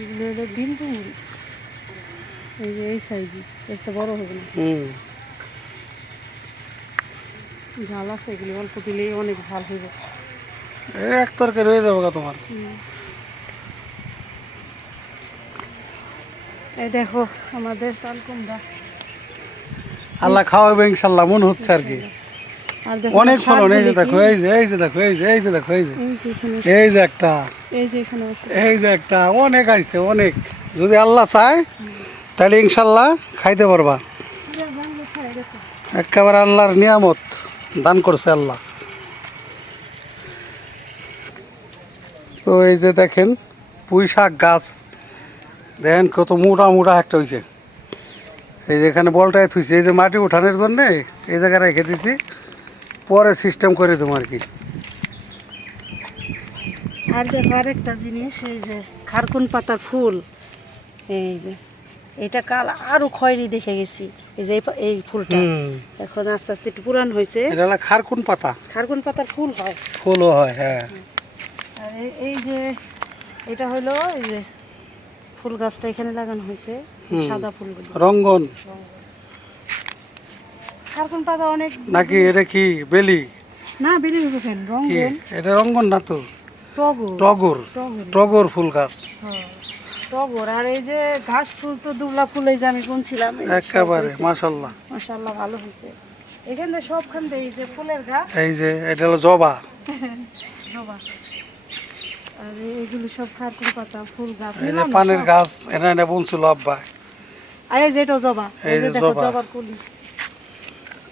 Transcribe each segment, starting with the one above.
এইগুলো হলো বিন্দু মরিচ, এই যে এই সাইজই, এর চেয়ে বড় হবে না। ঝাল আছে, এগুলি অল্প দিলেই অনেক ঝাল হইব। এক তরকারি হয়ে যাবে তোমার। এই দেখো আমাদের চাল কুমড়া, আল্লাহ খাওয়াবে ইনশাল্লাহ মনে হচ্ছে আর কি। আর দেখো অনেক ফলন, এই যে শাকগুলি দেখো, কি, এই যে এই যে দেখো, এই যে এই যে দেখো, এই যে এই যে এখানে, এই যে একটা, এই যে এখানে আছে। এই যে একটা, অনেক আইছে অনেক। যদি আল্লাহ চায় তাহলে ইনশাল্লাহ খাইতে পারবা। একেবারে আল্লাহর নিয়ামত দান করছে আল্লাহ। তো এই যে দেখেন পুঁই শাক গাছ, দেখেন কত মোটা মোটা একটা হয়েছে। এই যে এখানে বলটায় থুইছে, এই যে মাটি উঠানোর জন্যে এই জায়গায় রেখে দিছি, পরে সিস্টেম করে দেবো আর কি। আর দেখো আরেকটা জিনিস, এই যে খারকুন পাতার ফুল, এই যে এটা কাল আরো খয়েরি দেখে গেছি। এই যে এই ফুলটা এখন আস্তে আস্তে একটু পুরান হয়েছে। এটা হলো খারকুন পাতা, খারকুন পাতার ফুল হয়, ফুলও হয়। হ্যাঁ, আর এই যে এটা হলো এই যে ফুল গাছটা এখানে লাগানো হয়েছে, সাদা ফুলগুলো রঙ্গন খারকুন পাতা অনেক। নাকি এটা কি বেলি? না বেলি হবে কেন, কি রঙ্গন, এটা? রঙ্গন না তো, টগর, টগর, টগর, টগর ফুল গাছ। হ্যাঁ, টগর। আর এই যে ঘাস ফুল তো দুবলা ফুল, এই যে আমি গুনছিলাম, একেবারে মাশাল্লাহ মাশাআল্লাহ ভালো হয়েছে। এখানে সবখান দিয়ে এই যে ফুলের গাছ, এই যে এটা হলো জবা, জবা, আর এইগুলো সব খারকুন পাতা ফুল গাছ, এই যে পানের গাছ, এটা এটা বুনছিল আব্বা। আর এই যে এটা জবা, এই যে দেখো জবার কলি।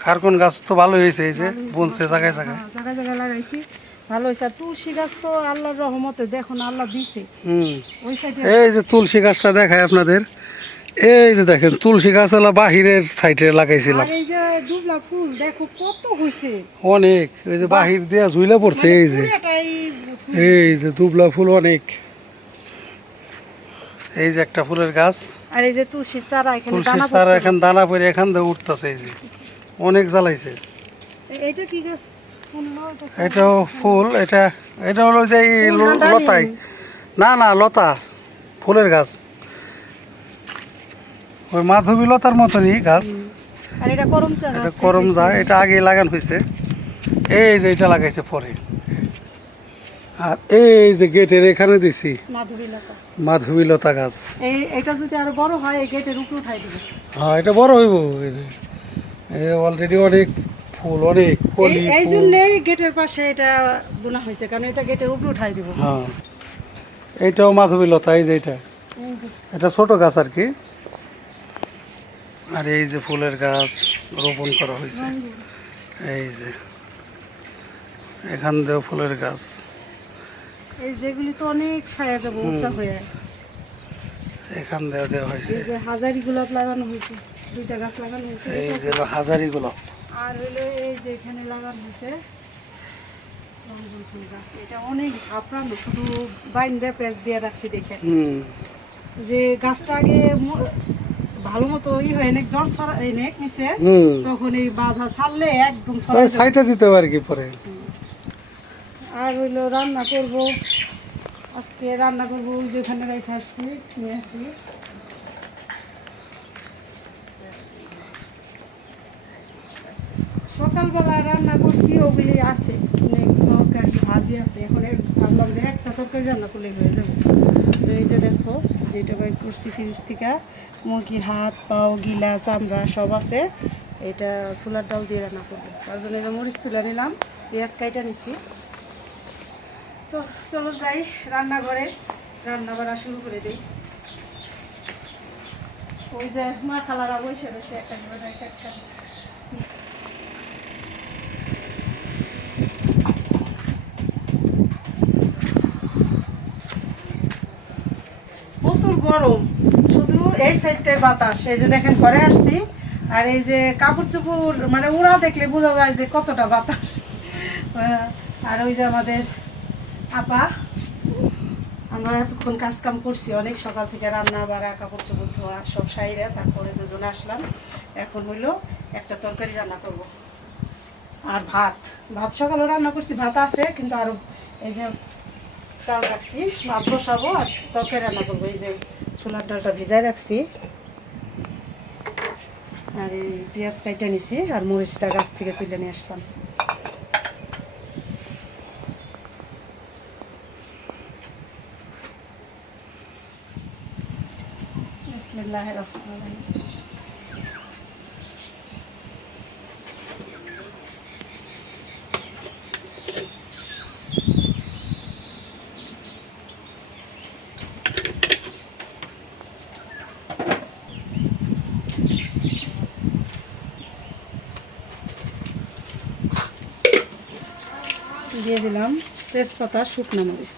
খারকুন গাছ তো ভালো হয়েছে, এই যে বুনছে জায়গায় জায়গায়, জায়গায় জায়গায় লাগাইছি, ভালো হয়েছে। আর তুলসী গাছ তো আল্লাহর রহমতে দেখো না, আল্লাহ দিছে ওই সাইডে। এই যে তুলসী গাছটা দেখায় আপনাদের, এই যে দেখেন তুলসী গাছ হলো বাহিরের সাইডে লাগাইছিলাম। আর এই যে দুবলা ফুল দেখো কত হয়েছে, অনেক, এই যে বাহির দিয়ে ঝুলে পড়ছে, এই যে এই যে দুবলা ফুল অনেক। এই যে একটা ফুলের গাছ, আর এই যে তুলসীর চারা, এখানে তুলসী দানা চারা পড়ছে। এখান দানা পড়ে এখান দিয়ে উঠতেছে, এই যে অনেক জ্বালাইছে। এটা কি গাছ? ফুল না, এটাও ফুল, এটা এটা হলো যে এই লতাই, না না লতা ফুলের গাছ, ওই মাধবী লতার মতনই গাছ। আর এটা করমচা গাছ, এটা করমজা, এটা আগে লাগানো হয়েছে। এই যে এটা লাগাইছে পরে। আর এই যে গেটের এখানে দিছি মাধবী লতা, মাধবী লতা গাছ। এটা যদি আরো বড় হয় এই গেটের উপরে উঠাই দিবে। হ্যাঁ, এটা বড় হইব। অলরেডি অনেক ফুল, অনেক কলি এই ফুল। জন্যই গেটের পাশে এটা বোনা হয়েছে, কারণ এটা গেটের উপরে উঠাই দিব। হ্যাঁ, এইটাও মাধবী লতা, এই যে এটা, এটা ছোট গাছ আর কি। আর এই যে ফুলের গাছ রোপণ করা হয়েছে, এই যে এখান দিয়েও ফুলের গাছ। এই যেগুলি তো অনেক ছায়া যাবো উঁচা হয়ে, এখান দিয়ে দেওয়া হয়েছে। এই যে হাজারি গোলাপ লাগানো হয়েছে, দুইটা গাছ লাগানো হয়েছে। এই যে হলো হাজারি গোলাপ। আর হলো এই যে এখানে লাগানো হয়েছে রঙ্গন ফুল গাছ, এটা অনেক ঝাপড়ানো, শুধু বাইন দিয়ে পেঁচ দিয়ে রাখছি দেখেন। যে গাছটা আগে ভালো মতো হয় না, জ্বর ছড়া নেক নিছে, তখন এই বাধা ছাড়লে একদম সাইডে দিতে পারি কি পরে। আর হইলো রান্না করব, আজকে রান্না করবো, ওই যে ওখানে রেখে আসছি, নিয়ে আসি। সকালবেলা রান্না করছি ওগুলি আছে, তরকারি ভাজি আছে, এখন ভাবলাম যে একটা তরকারি রান্না করলে হয়ে যাবে। তো এই যে দেখো যেটা বাইর করছি ফ্রিজ থেকে, মুরগির হাত পাও গিলা চামড়া সব আছে, এটা ছোলার ডাল দিয়ে রান্না করবো। তার জন্য এটা মরিচ তুলে নিলাম, পেঁয়াজ কাইটা নিছি। তো চলো যাই রান্নাঘরে, রান্না বাড়া শুরু করে দিই। ওই যে মা খালারা বসে রয়েছে একটা একটা। প্রচুর গরম, শুধু এই সাইডটায় বাতাস। এই যে দেখেন ঘরে আসছি, আর এই যে কাপড় চোপড় মানে ওরা দেখলে বোঝা যায় যে কতটা বাতাস। আর ওই যে আমাদের আপা, আমরা এতক্ষণ কাজ কাম করছি অনেক, সকাল থেকে রান্না বাড়া কাপড় চোপড় ধোয়া সব সাইরে, তারপরে দুজনে আসলাম। এখন হইলো একটা তরকারি রান্না করব আর ভাত, ভাত সকালে রান্না করছি, ভাত আছে কিন্তু আরো এই যে চাল রাখছি, ভাত বসাবো আর তরকারি রান্না করবো। এই যে ছোলার ডালটা ভিজাই রাখছি, আর এই পেঁয়াজ কাইটা নিছি, আর মরিচটা গাছ থেকে তুলে নিয়ে আসলাম। বিসমিল্লাহির রহমানির রহিম। দিয়ে দিলাম তেজপাতা, শুকনো মরিচ,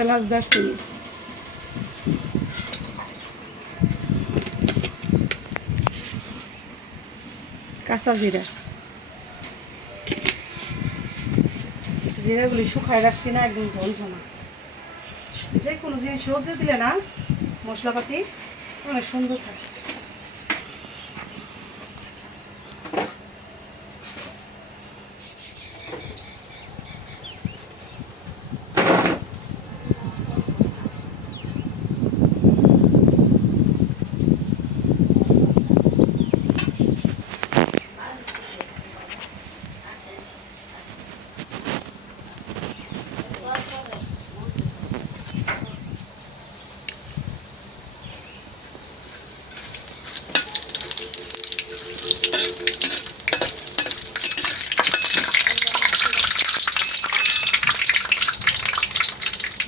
এলাচ, দারচিনি, কাঁচা জিরা। জিরাগুলি শুকায় রাখছি না, একদম ঝলঝনা। যে কোনো জিনিস রোদে দিলে না মশলাপাতি অনেক সুন্দর থাকে।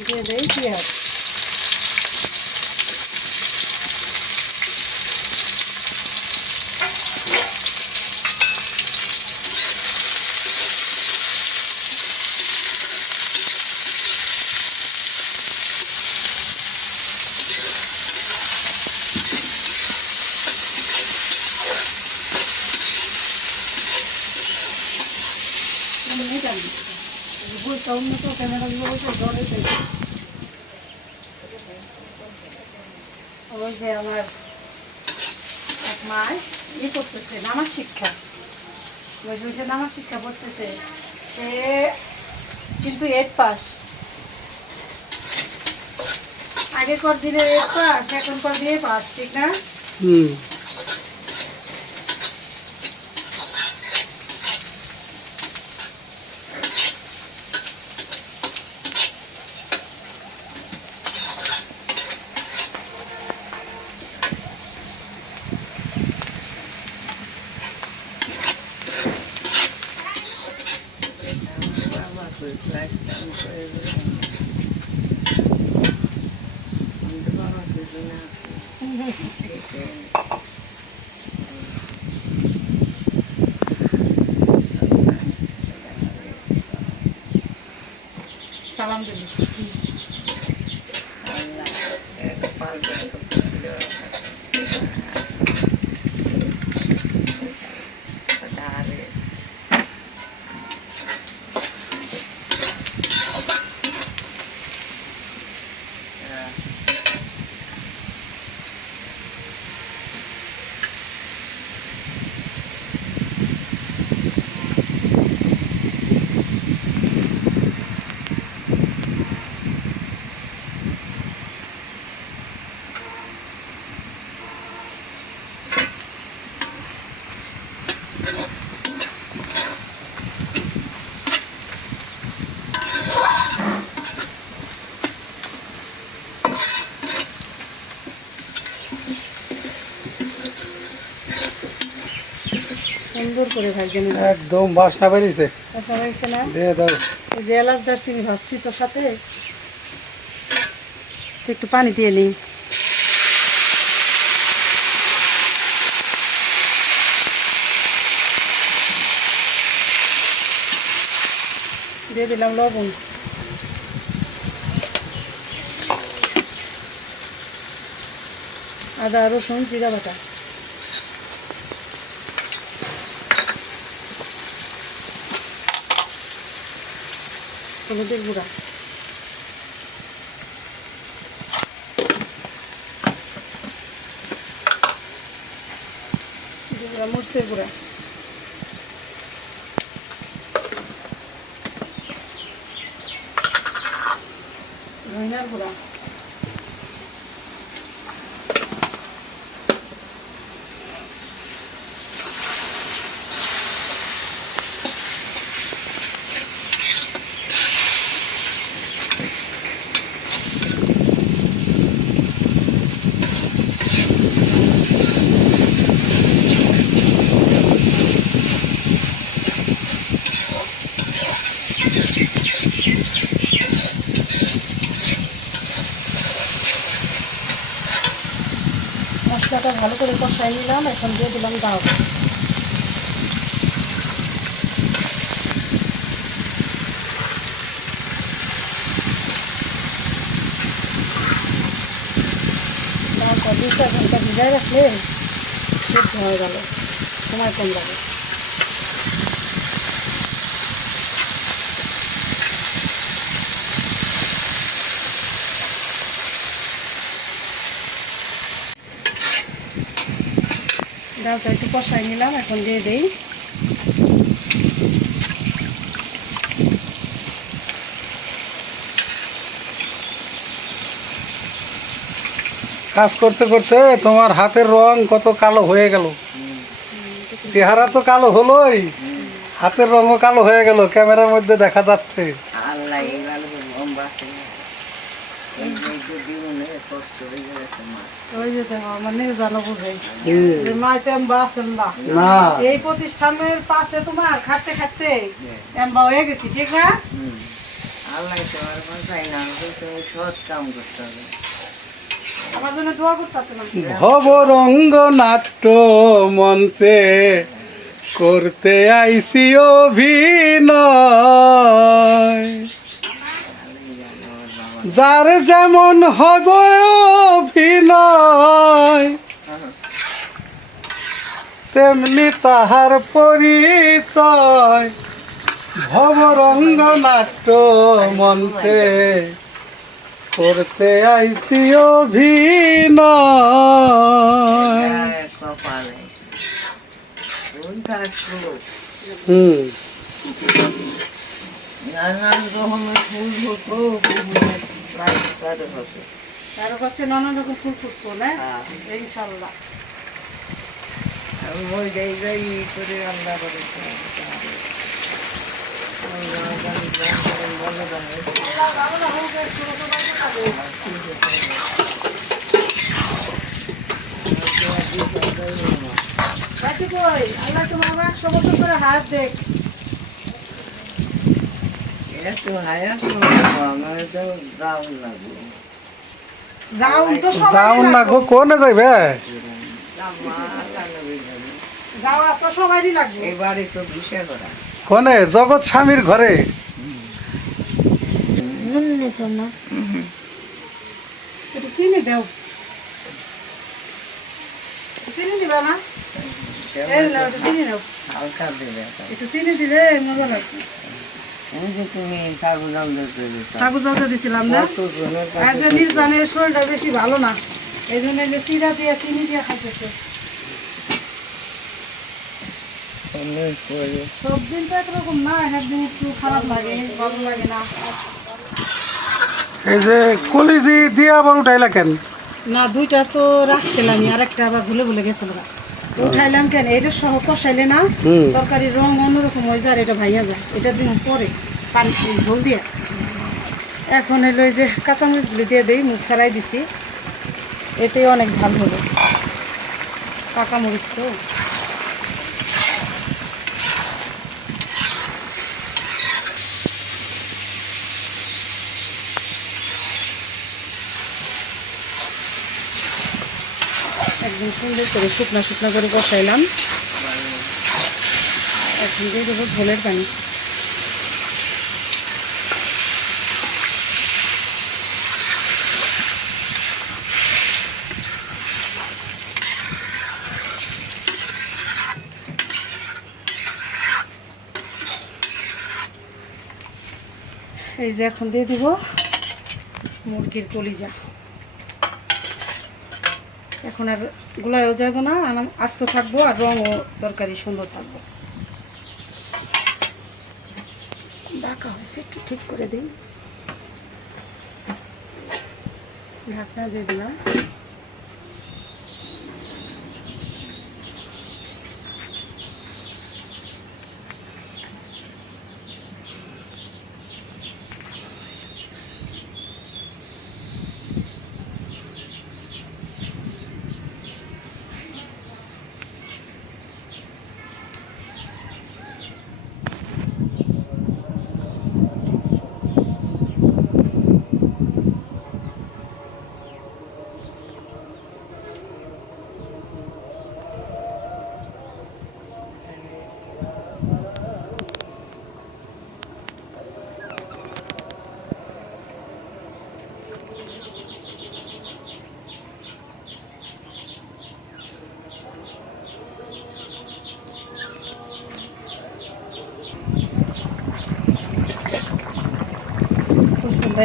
দিয়ে দেই পেঁয়াজ, বইটা উন্নত ক্যামেরা দিব, ওইটা জলে দেয়। ওই যে আমার এক মায় করতেছে নামাজ শিক্ষা, বসে বসে নামাজ শিক্ষা পড়তেছে। সে কিন্তু 8 পাস, আগে কর দিনে 8 পাস, এখন কর দিয়ে পাস, ঠিক না? সালাম দিলি। সুন্দর করে ভাজবেন, একদম বাসনা বেরিয়েছে। আচ্ছা হয়েছে না? দিয়ে দাও। ওই যে এলাচ দারচিনি ভাজছি তোর সাথে, একটু পানি দিয়ে নিই। দিয়ে দিলাম লবণ, আদা রসুন জিরা বাটা, হলুদের গুঁড়া, মরিচের গুঁড়া, জিরার গুঁড়া, মশলাটা ভালো করে কষাই নিলাম। এখন দিয়ে দিলাম ডাল। ডালটা 2-4 ঘন্টা ভিজায় রাখলে সিদ্ধ হয়ে গেল, সময় কম লাগে। ডালটা একটু কষাই নিলাম। এখন দিয়ে দেই কাজ করতে করতে তোমার হাতের রং কত কালো হয়ে গেল। চেহারা তো কালো হলোই, হাতের রঙও কালো হয়ে গেল, ক্যামেরার মধ্যে দেখা যাচ্ছে। ওই যে দেখো আমার নিয়ে জানো বুঝাই মাইতে এম্বা আছেন না, না এই প্রতিষ্ঠানের পাশে তোমার খাটতে খাটতে এম্বা হয়ে গেছি, ঠিক না? আমার জন্য দোয়া করতেছে না। ভবরঙ্গ নাট্য মঞ্চে করতে আইসি অভিনয়, যার যেমন হবে অভিনয় তেমনি তাহার পরিচয়। ভবরঙ্গ নাট্য মঞ্চে করতে আইসি অভিনয়। নানান রকমের ফুল ফুটবো, তার পাশে নানান রকম ফুল ফুটবো না, ইনশাল্লাহ। আমি ওই জায়গায় করে রান্না করে আল্লাহ তোমার 100 বছর করে হাত দেখ। একটু হায়া তো আমার তো দাম লাগবে, যাও না গো, কোনে যাইবে? যাওয়া তো সবারই লাগবে। এবারে তো বিষয় করা কোনে? জগৎ স্বামীর ঘরে। একটু চিনি দাও, চিনি দিবা না? এই নাও, একটু চিনি দাও, হালকা দেবে। একটু চিনি দিলে মজা লাগবে। ওই যে তুমি সাগু জল দিতে সাগু জলটা দিছিলাম না, আর যে নির্জানের শরীরটা বেশি ভালো না, এই জন্য যে চিরা দিয়ে চিনি দিয়ে খাইতেছে। সব দিন তো একরকম না, একদিন একটু খারাপ লাগে, ভালো লাগে না। এই যে কলিজি দিয়ে আবার উঠাইলা কেন? না, 2টা তো রাখছিলাম, আর একটা আবার ভুলে ভুলে গেছিল। উঠাইলাম কেন, এটা সহ কষাইলে না তরকারির রং অন্যরকম হয়ে যায়, আর এটা ভাইয়া যায়। এটা দিন পরে পানি ঝোল দিয়ে এখন এলো এই যে কাঁচামরিচগুলি দিয়ে দিই, মুখ ছাড়াই দিছি, এতেই অনেক ঝাল হলো, পাকা মরিচ তো। একদম সুন্দর করে শুকনা শুকনা করে কষাইলাম। এখন দিয়ে দেবো ঝোলের পানি। এই যে এখন দিয়ে দিব মুরগির কলিজা। এখন আর গুলায়ও যাবো না, আস্ত থাকবো, আর রঙও তরকারি সুন্দর থাকবো। ডাকা হয়েছে, একটু ঠিক করে দিই। ঢাকনা দিয়ে দিলাম।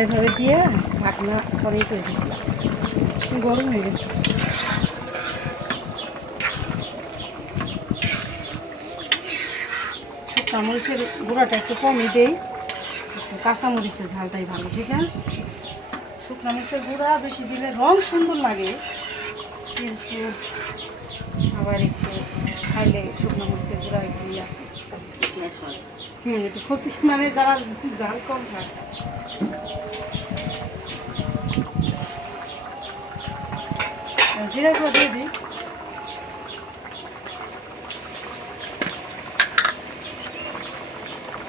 এইভাবে দিয়ে ঢাকনা পরেই করে দিয়েছিলাম, গরম হয়ে গেছে। শুকনা মরিচের গুঁড়াটা একটু কমই দেই, কাঁচামরিচের ঝালটাই ভালো, ঠিক আছে? শুকনা মরিচের গুঁড়া বেশি দিলে রং সুন্দর লাগে, কিন্তু আবার একটু খাইলে শুকনা মরিচের গুঁড়া একটু আছে, একটু ক্ষতি, মানে যারা ঝাল কম খায়। জিরা গুঁড়ো দিয়ে দিই।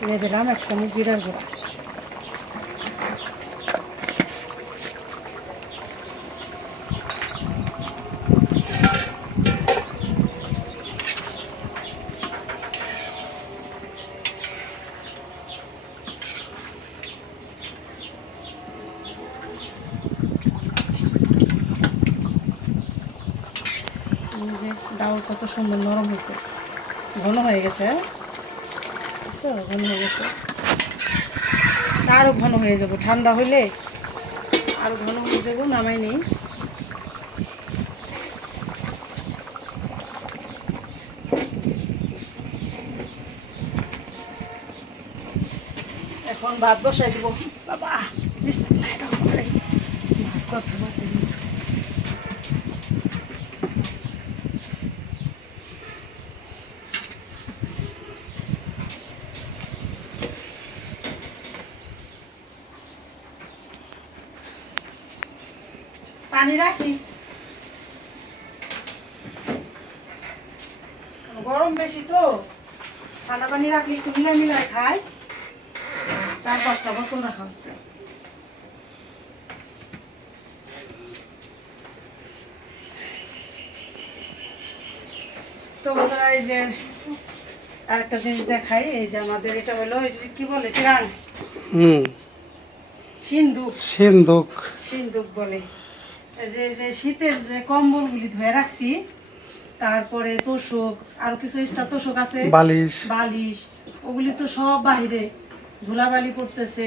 দিয়ে দিলাম 1 চামচ জিরার গুঁড়া। যে ডাউল কত সুন্দর নরম হয়েছে, ঘন হয়ে গেছে, ঘন হয়ে গেছে, আরও ঘন হয়ে যাব, ঠান্ডা হইলে আরও ঘন হয়ে যাব। নামাই নেই। এখন ভাত বসাই দিব। বাবা বিসমিল্লাহির রহমানির রহিম। কত ভাত দিবি। পানি রাখি, গরম বেশি তো, ঠান্ডা পানি রাখলে একটু মিলাই মিলাই খাই। 4-5টা বোতল রাখা হচ্ছে। তো বন্ধুরা, এই যে আরেকটা জিনিস দেখাই, এই যে আমাদের এটা হলো কি বলে, টিরাং, সিন্দুক, সিন্দুক সিন্দুক বলে। যে শীতের যে কম্বলগুলি ধুয়ে রাখছি, তারপরে তোষক, আর কিছু এক্সট্রা তোষক আছে, বালিশ বালিশ, ওগুলি তো সব বাহিরে ধুলাবালি পড়তেছে,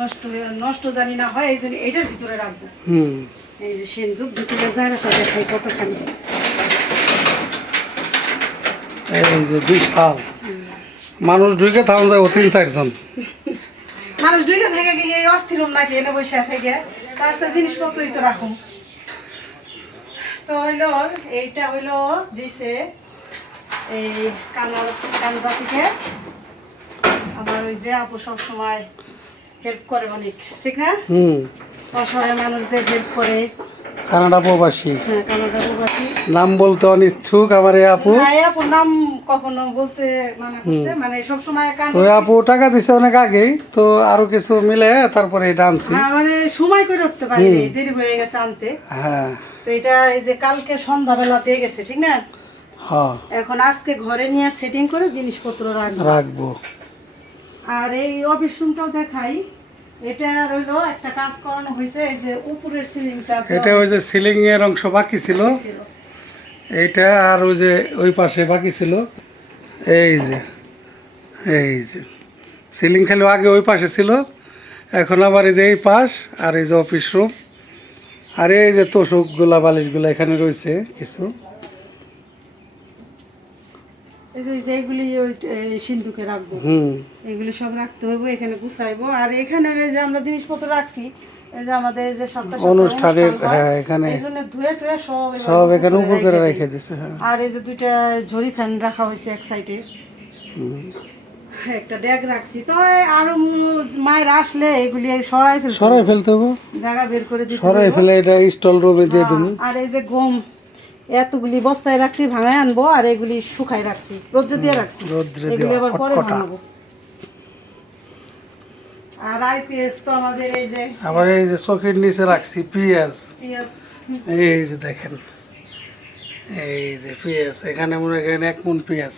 নষ্ট নষ্ট জানি না হয়, এই জন্য এটার ভিতরে রাখবো। এই যে সিন্দুক ভিতরে জায়গাটা দেখাই কতখানি, এই যে বিশাল, মানুষ ঢুকে থাকুন যায় 3-4 জন। মানুষ ঢুকে থেকে গিয়ে অস্থির নাকি এনে বসে থেকে, তার সে জিনিসপত্রই তো রাখুন। তো হইলো এইটা হইলো দিছে এই কানাডা থেকে আমার ওই যে আপু সবসময় হেল্প করে অনেক, ঠিক না? অসহায় মানুষদের হেল্প করে। কানাডা প্রবাসী, হ্যাঁ, কানাডা প্রবাসী। নাম বলতে অনিচ্ছুক আমার এই আপু। এই আপুর নাম কখনো বলতে মানা করছে, মানে সবসময় তো আপু টাকা দিছে অনেক আগেই, তো আরো কিছু মিলে তারপরে এটা আনছি। মানে সময় করে উঠতে পারি, দেরি হয়ে গেছে আনতে। হ্যাঁ, তো এটা এই যে কালকে সন্ধ্যাবেলা দিয়ে গেছে, ঠিক না? হ্যাঁ, এখন আজকে ঘরে নিয়ে সেটিং করে জিনিসপত্র রাখবো। আর এই অফিস রুমটাও দেখাই, এটা রইলো একটা কাজ করানো হয়েছে, এই যে উপরের সিলিংটা, এটা ওই যে সিলিং এর অংশ বাকি ছিল, এইটা আর ওই যে ওই পাশে বাকি ছিল। এই যে সিলিং খালি আগে ওই পাশে ছিল, এখন আবার এই যে এই পাশ, আর এই যে অফিস রুম, আর এই যে তোষকগুলা বালিশগুলা এখানে রয়েছে কিছু। এই যে এইগুলি ওই সিন্ধুকে রাখবো, এগুলি সব রাখতে হবে, এখানে গুছাইবো। আর এখানে যে আমরা জিনিসপত্র রাখছি, এই যে আমাদের এই যে সপ্তাহ অনুষ্ঠানের, হ্যাঁ, এখানে এই জন্য ধুয়ে টুয়ে সব এবার সব উপর এখানে করে উপর করে রেখে রেখে দিই। দিছে। হ্যাঁ, আর এই যে দুইটা ঝুড়ি ফ্যান রাখা হয়েছে এক সাইডে, একটা ড্যাগ রাখছি। তো আরো মায়ের আসলে এগুলি সরাই ফেলতে হবে, জায়গা বের করে দিতে সরাই হবে। ফেলে এটা স্টল রুমে দিয়ে দেবো। আর এই যে গম এতগুলি বস্তায় রাখছি, ভাঙায় আনবো, আর এগুলি শুকাই রাখছি, রোদ্রে দিয়ে রাখছি, রোদ্রে এগুলি দেওয়া আবার পরে কটকটা। ভাঙাবো। আর আইপিএস তো আমাদের এই যে আবার এই যে চোখের নিচে রাখছি পেঁয়াজ, পেঁয়াজ, এই যে দেখেন, এই যে পেঁয়াজ, এখানে মনে করেন 1 মণ পেঁয়াজ।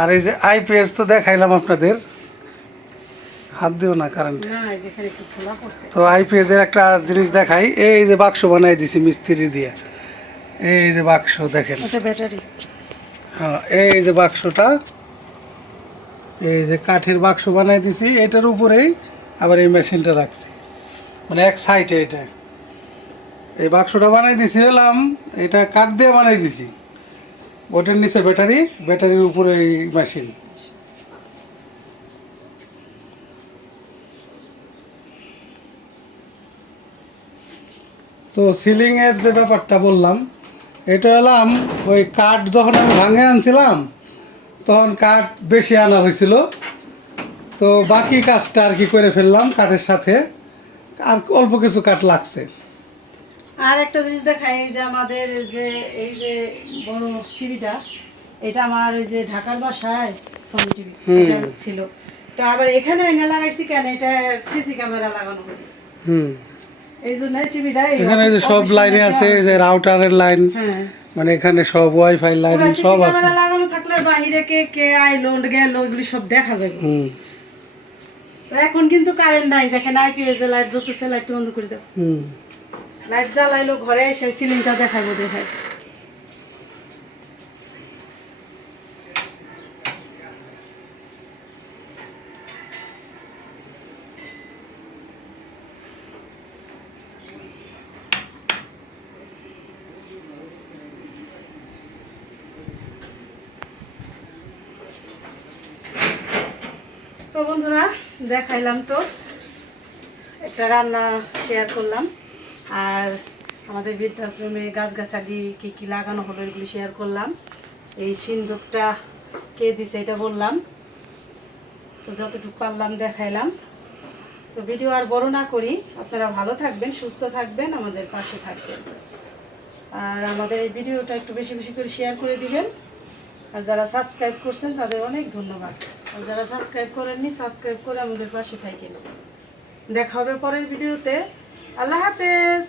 আর এই যে আইপিএস তো দেখাইলাম আপনাদের, হাত দিও না কারেন্ট। না এই যেখানে একটু খোলা পড়ছে। তো আইপিএস এর একটা জিনিস দেখাই, এই যে বাক্স বানাই দিছি মিস্ত্রি দিয়ে, এই যে বাক্স দেখেন, এটা ব্যাটারি। হ্যাঁ, এই যে বাক্সটা, এই যে কাঠের বাক্স বানাই দিছি, এটার উপরেই আবার এই মেশিনটা রাখছি, মানে এক সাইডে এটা। এই বাক্সটা বানাই দিছি হলাম, এটা কাঠ দিয়ে বানাই দিছি, ওটার নিচে ব্যাটারি, ব্যাটারির উপরে এই মেশিন। তো সিলিং এর যে ব্যাপারটা বললাম, এটা হলাম ওই কাঠ যখন আমি ভাঙে আনছিলাম তখন কাঠ বেশি আনা হয়েছিল, তো বাকি কাজটা আর কি করে ফেললাম কাঠের সাথে, আর অল্প কিছু কাঠ লাগছে। আর একটা জিনিস দেখাই, এই যে আমাদের এই যে বড় টিভিটা, এটা আমার এই যে ঢাকার বাসায় সনি টিভি ছিল, তো আবার এখানে এনে লাগাইছি কেন, এটা সিসি ক্যামেরা লাগানো হবে, হুম, এই জন্য টিভিটা এখানে যে সব লাইনে আছে, এই যে রাউটারের লাইন, হ্যাঁ মানে এখানে সব ওয়াইফাই লাইন সব আছে। ক্যামেরা লাগানো থাকলে বাইরে কে কে আইলো গেল এগুলি সব দেখা যাবে। হুম, তো এখন কিন্তু কারেন্ট নাই, দেখেন আইপিএস এ লাইট জ্বলতেছে, লাইটটা বন্ধ করে দাও, হুম। লাইট জ্বালাইলো ঘরে এসে সিলিংটা দেখাবো, দেখায়। তো বন্ধুরা দেখাইলাম, তো একটা রান্না শেয়ার করলাম, আর আমাদের বৃদ্ধাশ্রমে গাছগাছালি কি কি লাগানো হলো এগুলি শেয়ার করলাম, এই সিন্দুকটা কে দিছে এটা বললাম, তো যতটুকু পারলাম দেখাইলাম। তো ভিডিও আর বড় না করি, আপনারা ভালো থাকবেন, সুস্থ থাকবেন, আমাদের পাশে থাকবেন, আর আমাদের এই ভিডিওটা একটু বেশি বেশি করে শেয়ার করে দিবেন। আর যারা সাবস্ক্রাইব করছেন তাদের অনেক ধন্যবাদ, আর যারা সাবস্ক্রাইব করেননি সাবস্ক্রাইব করে আমাদের পাশে থাকেন। দেখা হবে পরের ভিডিওতে। আল্লাহ হাফেজ।